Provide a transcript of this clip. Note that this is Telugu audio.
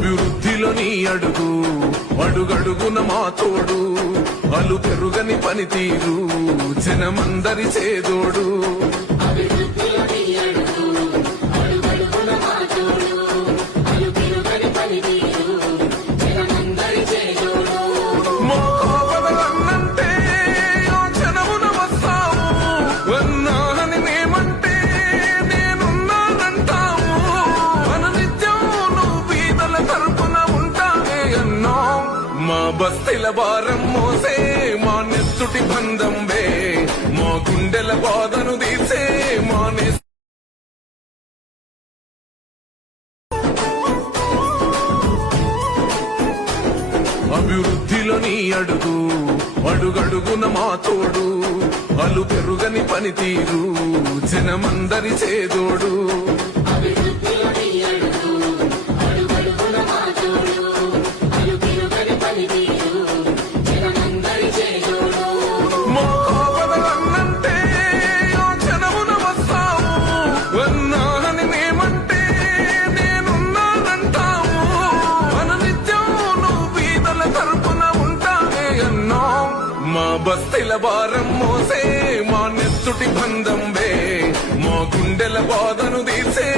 అభివృద్ధిలో నీ అడుగు అడుగడుగున మా తోడు అలు పెరుగని పనితీరు జనమందరి చేదోడు మా బస్తీల భారం మోసే మా నెత్తుటి బంధం వే మా గుండెల బాధను తీసే మా అభివృద్ధిలో నీ అడుగు అడుగడుగున మా తోడు అలు పెరుగని పనితీరు జనమందరి చేదోడు మా బస్తీల భారం మోసే మా నెత్తుటి బంధం వే మా గుండెల బాధను తీసే